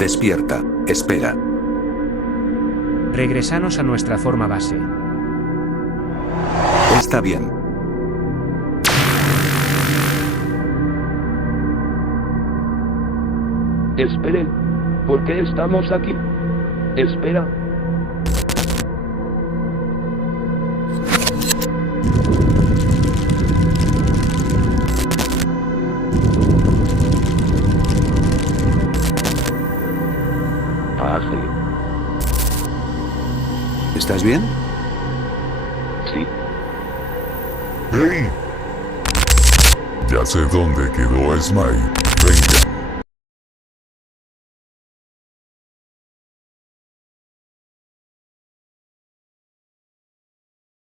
Despierta, espera. Regresanos a nuestra forma base. Está bien. Esperen. ¿Por qué estamos aquí? Espera. ¿Estás bien? Sí. ¡Hey! Ya sé dónde quedó Smile. Venga.